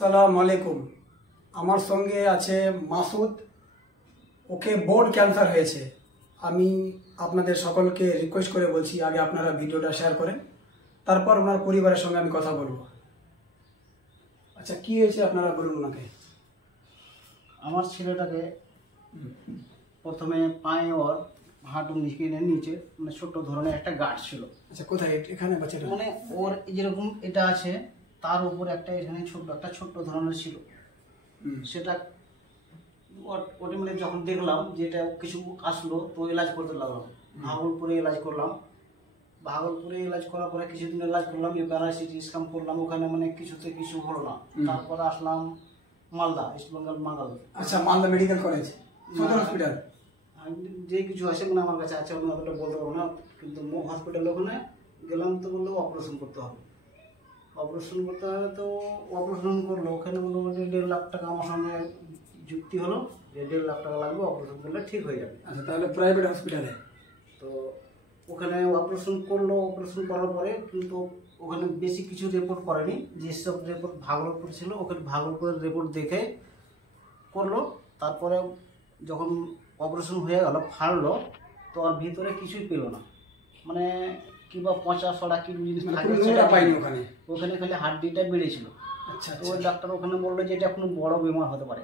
আসসালামু আলাইকুম। আমার সঙ্গে আছে মাসুদ। ওকে বোন ক্যান্সার হয়েছে। আমি আপনাদের সকলকে রিকোয়েস্ট করে বলছি আগে আপনারা ভিডিওটা শেয়ার করেন, তারপর ওনার পরিবারের সঙ্গে আমি কথা বলবো। আচ্ছা, কি হয়েছে আপনারা বলুন ওনাকে। আমার ছেলেটাকে প্রথমে পায়ে ওর হাঁটু নিচে মানে ছোট্ট ধরনের একটা গাঁট ছিল। আচ্ছা, কোথায়? এখানে বাচ্চাটা মানে ওর যেরকম এটা আছে তার উপর একটা এখানে ছোট্ট ধরনের ছিল। সেটা অটোমেটিক যখন দেখলাম যে এটা কিছু আসলো তো এলাজ করতে লাগলাম। ভাগলপুরে এলাজ করলাম। ভাগলপুরে এলাজ করার পরে কিছুদিন এলাজ করলাম, প্যারাসিটি স্ক্যান করলাম, ওখানে মানে কিছুতে কিছু হলো না। তারপরে আসলাম মালদা, ইস্ট বেঙ্গল মালদা। আচ্ছা, মালদা মেডিকেল কলেজ, সদর হসপিটাল। যে কিছু আছে মানে আমার কাছে আছে, আমি অতটা বলতে পারবো না, কিন্তু হসপিটালে ওখানে গেলাম তো বললো অপারেশন করতে হবে। তো অপারেশন করলো। ওখানে মোটামুটি 1.5 লাখ টাকা আমার সঙ্গে যুক্তি হলো যে 1.5 লাখ টাকা লাগবে, অপারেশন করলে ঠিক হয়ে যাবে। আচ্ছা, তাহলে প্রাইভেট হসপিটালে। তো ওখানে অপারেশন করলো। অপারেশন করার পরে কিন্তু ওখানে বেশি কিছু রিপোর্ট করেনি। যেসব রিপোর্ট ভাগলপুর ছিল ওখানে ভাগলপুরের রিপোর্ট দেখে করলো। তারপরে যখন অপারেশন হয়ে গেল, ফাড়লো, তো আর ভিতরে কিছুই পেল না। মানে কিংবা পচা সড়া কি জিনিস পাইনি ওখানে। ওখানে খালি হাড্ডিটা বেড়েছিল। আচ্ছা, তো ওই ডাক্তার ওখানে বললো যে এটা কোনো বড় বেমার হতে পারে,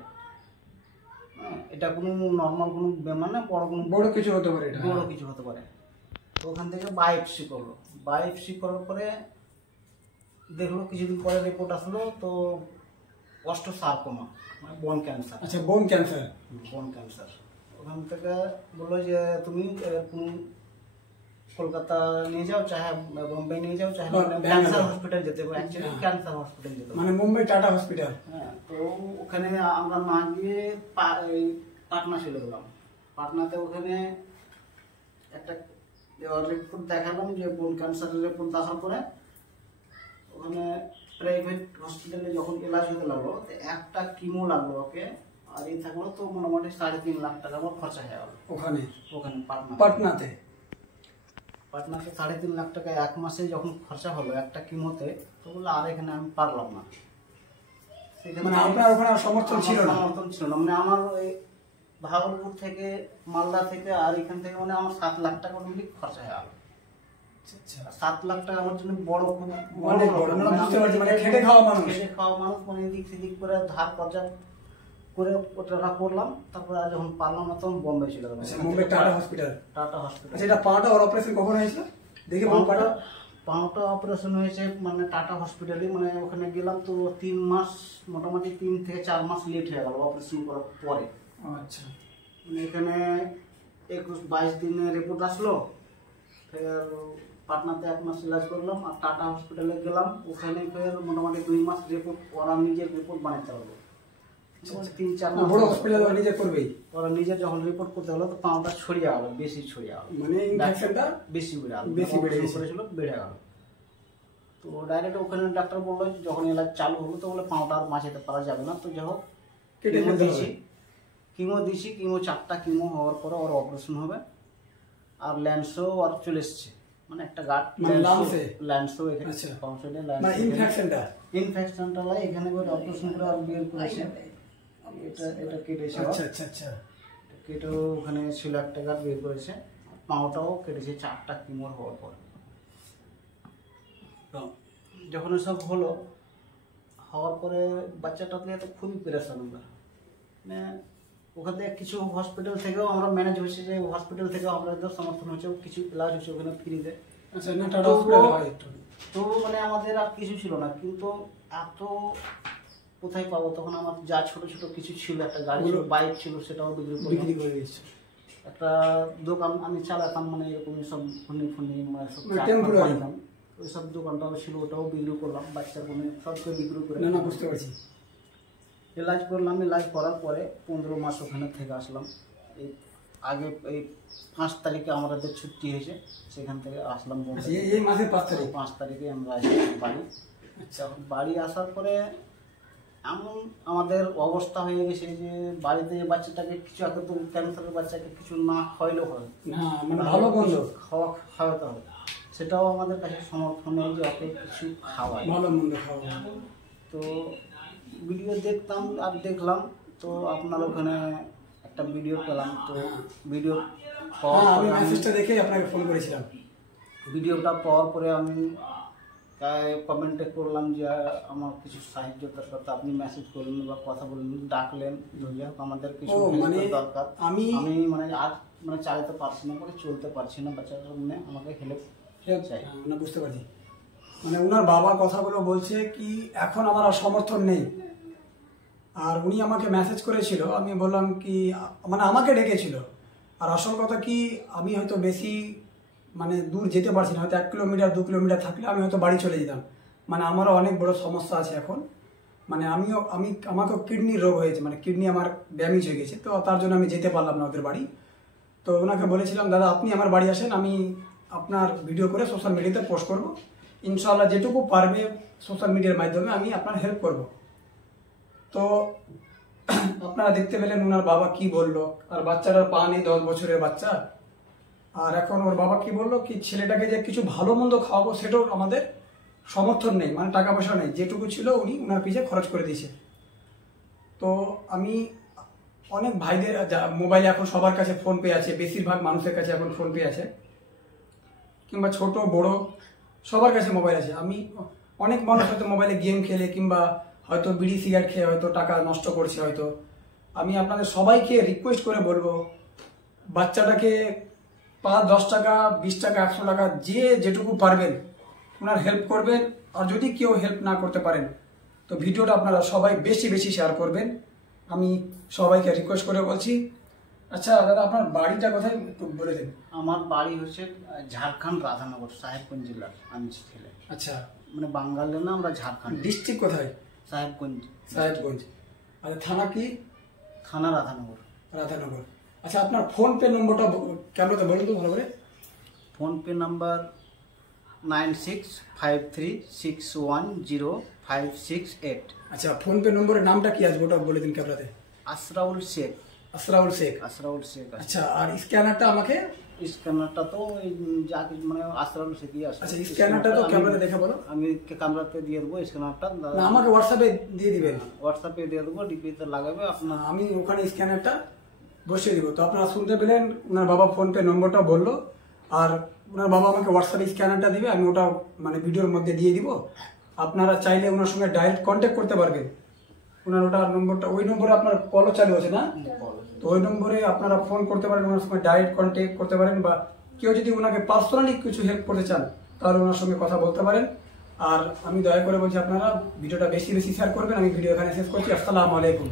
এটা কোনো নর্মাল কোনো বেমার না, বড় কিছু হতে পারে, বড় কিছু হতে পারে। তো ওখান থেকে বায়োপসি করলো। বায়োপসি করার পরে দেখলো, কিছুদিন পরে রিপোর্ট আসলো তো অস্টোসার্কোমা, মানে বোন ক্যান্সার। আচ্ছা, বোন ক্যান্সার। বোন ক্যান্সার। ওখান থেকে বললো যে তুমি কোন কলকাতা নিয়ে যাও, চাহে বোম্বে নিয়ে যাও, চাহে ক্যান্সার হসপিটাল যেতে হবে। অ্যাকচুয়ালি ক্যান্সার হসপিটাল যেতে হবে, মানে মুম্বাই টাটা হসপিটাল। হ্যাঁ। তো ওখানে আমরা না গিয়ে পাটনা চলে গেলাম। পাটনাতে ওখানে একটা রিপোর্ট দেখালাম যে বোন ক্যান্সারের রিপোর্ট দেখার পরে ওখানে প্রাইভেট হসপিটালে যখন এলাজ হতে লাগলো, একটা কিমো লাগলো ওকে, আর এই থাকলো তো মোটামুটি 3.5 লাখ টাকা আমার খরচা হয়ে গেল ওখানে পাটনাতে 3.5 লাখ টাকা 1 মাসে যখন খরচা হলো একটা কিমোতে। তো বললো আর এখানে আমি পারলাম না। মানে আপনার ওখানে সমর্থন ছিল না? মানে আমার ওই ভাগলপুর থেকে, মালদা থেকে আর এখান থেকে মানে আমার 7 লাখ টাকা অনেক খরচা হয়ে গেল। 7 লাখ টাকা আমার জন্য বড়, খেটে খাওয়া মানুষ, মানে এদিক সেদিক করে ধার কর্জা করে ওটা করলাম। তারপরে যখন পারলাম না তখন বোম্বে চলে গেলাম। Mumbai tata hospital. এটা পাটা অপারেশন কখন হয়েছিল? দেখি পাটা অপারেশন হয়েছে মানে টাটা হসপিটালে। মানে ওখানে গেলাম তো 3 মাস, মোটামুটি 3 থেকে 4 মাস লেট হয়ে গেল অপারেশন করার পরে। আচ্ছা, মানে এখানে 21-22 দিনে রিপোর্ট আসলো। ফের পাটনাতে 1 মাস ইলাজ করলাম, আর টাটা হসপিটালে গেলাম। ওখানে ফের মোটামুটি 2 মাস রিপোর্ট ওরা নিজের রিপোর্ট বানাতে হলো। 3-4 মাস বড় হসপিটাল নিজে করবেই। ওরা নিজের যখন রিপোর্ট করতে হলো তো পাউটা ছড়িয়ে গেল, বেশি ছড়িয়ে গেল, মানে ইনফেকশনটা বেশি বেড়ে গেল। তো ডাইরেক্ট ওখানে ডাক্তার বললো যখন এলাজ চালু হলো তো বলে পাউটা আর বাঁচাতে পারা যাবে না। তো যাই হোক কিমো দিয়েছি। কিমো 4টা কিমো হওয়ার পরে ওর অপারেশন হবে। আর ল্যান্সও আর চলে এসছে, মানে একটা গাঁট ল্যান্সও এখানে ইনফেকশনটা এখানে অপারেশন করে আর বের করেছে। এটা কেটেছে। আচ্ছা, কেটে ওখানে ছিল একটা গাঁট বের করেছে। পাউটাও কেটেছে 4টা কিমোর হওয়ার পর। যখন এসব হওয়ার পরে বাচ্চাটা নিয়ে তো খুবই পেরেশান আমরা। মানে ওখান থেকে কিছু হসপিটাল থেকেও আমরা ম্যানেজ হয়েছে, যে হসপিটাল থেকে আমাদের সমর্থন হয়েছে, কিছু এলাজ হয়েছে ওখানে ফ্রিতে। তো মানে আমাদের আর কিছু ছিল না, কিন্তু এত কোথায় পাবো? তখন আমার যা ছোট ছোট কিছু ছিল, একটা গাড়ি ছিল, বাইক ছিল, সেটাও বিক্রি করে দিয়েছে। একটা দোকান আমি চালাতাম, মানে এরকম সব ফোনে মানে সব ওই সব দোকানটাও ছিল, ওটাও বিক্রি করলাম। বাচ্চার ফোনে সবকে বিক্রি করে বুঝতে পারছি। এলাজ করলাম। এলাজ করার পরে 15 মাস ওখানে থেকে আসলাম। এই 5 তারিখে আমাদের ছুটি হয়েছে, সেখান থেকে আসলাম। এই মাসের 5 তারিখে আমরা আসলাম বাড়ি। আচ্ছা, বাড়ি আসার পরে এমন আমাদের অবস্থা হয়ে গেছে যে বাড়িতে বাচ্চাটাকে কিছু, একদম ক্যান্সারের বাচ্চাকে কিছু না খাওয়াইলেও হয় না, ভালো বন্ধ খাওয়াতে হবে। সেটাও আমাদের কাছে সমর্থন নেই যে ওকে কিছু খাওয়াই, ভালো মন্দ খাওয়া। তো ভিডিও দেখতাম আর দেখলাম, তো আপনার ওখানে একটা ভিডিও পেলাম, তো ভিডিও আমি মেসেজটা দেখেই আপনাকে ফোন করেছিলাম। ভিডিওটা পাওয়ার পরে আমি কমেন্টে করলাম যে আমার কিছু সাহায্য দরকার, তো আপনি মেসেজ করলেন বা কথা বললেন, ডাকলেন, যাই হোক আমাদের কিছু দরকার। আমি মানে আর মানে চালাতে পারছি না, মানে চলতে পারছি না, বাচ্চাটা মানে আমাকে হেল্প চাই। না, বুঝতে পারছি। মানে ওনার বাবার কথাগুলো বলছে কি এখন আমার আর সমর্থন নেই। আর উনি আমাকে মেসেজ করেছিল, আমি বললাম কি মানে আমাকে ডেকেছিল। আর আসল কথা কি আমি হয়তো বেশি মানে দূর যেতে পারছি না, হয়তো 1 কিলোমিটার 2 কিলোমিটার থাকলে আমি হয়তো বাড়ি চলে যেতাম। মানে আমারও অনেক বড় সমস্যা আছে এখন। মানে আমাকেও কিডনির রোগ হয়েছে, মানে কিডনি আমার ড্যামেজ হয়ে গেছে, তো তার জন্য আমি যেতে পারলাম না ওদের বাড়ি। তো ওনাকে বলেছিলাম দাদা আপনি আমার বাড়ি আসেন, আমি আপনার ভিডিও করে সোশ্যাল মিডিয়াতে পোস্ট করব, ইনশাআল্লাহ যেটুকু পারবে সোশ্যাল মিডিয়ার মাধ্যমে আমি আপনার হেল্প করব। তো আপনারা দেখতে পেলেন ওনার বাবা কি বললো। আর বাচ্চাটার পা নেই, 10 বছরের বাচ্চা। আর এখন ওর বাবা কি বললো কি ছেলেটাকে যে কিছু ভালো মন্দ খাওয়াবো সেটাও আমাদের সমর্থন নেই, মানে টাকা পয়সা নেই, যেটুকু ছিল উনি ওনার পিছে খরচ করে দিয়েছে। তো আমি অনেক ভাইদের মোবাইলে এখন সবার কাছে ফোন পে আছে, বেশিরভাগ মানুষের কাছে এখন ফোন পে আছে, কিংবা ছোট বড় সবার কাছে মোবাইল আছে। আমি অনেক মানুষ হয়তো মোবাইলে গেম খেলে কিংবা হয়তো বিড়ি সিগারেট খেয়ে হয়তো টাকা নষ্ট করছে হয়তো। আমি আপনাদের সবাইকে রিকোয়েস্ট করে বলবো বাচ্চাটাকে 5, 10 টাকা, 20 টাকা, 100 টাকা যে যেটুকু পারবেন ওনার হেল্প করবেন। আর যদি কেউ হেল্প না করতে পারেন তো ভিডিওটা আপনারা সবাই বেশি বেশি শেয়ার করবেন, আমি সবাইকে রিকোয়েস্ট করে বলছি। আচ্ছা দাদা আপনার বাড়িটা কোথায় একটু বলে দেন। আমার বাড়ি হচ্ছে ঝাড়খণ্ড রাধানগর, সাহেবগঞ্জ জেলার আমি ছেলে। আচ্ছা, মানে বাঙালি না, আমরা ঝাড়খণ্ড। ডিস্ট্রিক্ট কোথায়? সাহেবগঞ্জ। সাহেবগঞ্জ। আচ্ছা, থানা কি? থানা রাধানগর। রাধানগর। আচ্ছা, আপনার ফোন পে নম্বরটা ক্যামেরাতে বলুন তো ভালো করে। Phone pay number 9653610568। আচ্ছা, ফোন পে নম্বরের নামটা কি আসবে ওটা বলে দিন ক্যামেরাতে। আসরাউল শেখ। আসরাউল শেখ। আসরাউল শেখ। আচ্ছা, আর স্ক্যানারটা আমাকে? স্ক্যানারটা তো যা কিছু মানে আসরাউল শেখই আছে। আচ্ছা, স্ক্যানারটা তো ক্যামেরাতে দেখে বলো। আমি ক্যামেরাতে দিয়ে দেবো স্ক্যানারটা। না, আমাকে হোয়াটসঅ্যাপে দিয়ে দিবেন। হোয়াটসঅ্যাপে দিয়ে দেবো, ডিপিতে লাগাবে আপনার। আমি ওখানে স্ক্যানারটা বসিয়ে দিব। তো আপনারা শুনতে পেলেন ওনার বাবা ফোন পে নম্বরটা বললো, আর ওনার বাবা আমাকে হোয়াটসঅ্যাপে স্ক্যানারটা দিবে, আমি ওটা মানে ভিডিওর মধ্যে দিয়ে দিব। আপনারা চাইলে ওনার সঙ্গে ডাইরেক্ট কন্ট্যাক্ট করতে পারবেন। ওনার ওটা নম্বরটা, ওই নম্বরে আপনার কলও চালু আছে না? তো ওই নম্বরে আপনারা ফোন করতে পারেন, ওনার সঙ্গে ডাইরেক্ট কন্ট্যাক্ট করতে পারেন, বা কেউ যদি ওনাকে পার্সোনালি কিছু হেল্প করতে চান তাহলে ওনার সঙ্গে কথা বলতে পারেন। আর আমি দয়া করে বলছি আপনারা ভিডিওটা বেশি বেশি শেয়ার করবেন। আমি ভিডিও এখানে শেষ করছি। আসসালামু আলাইকুম।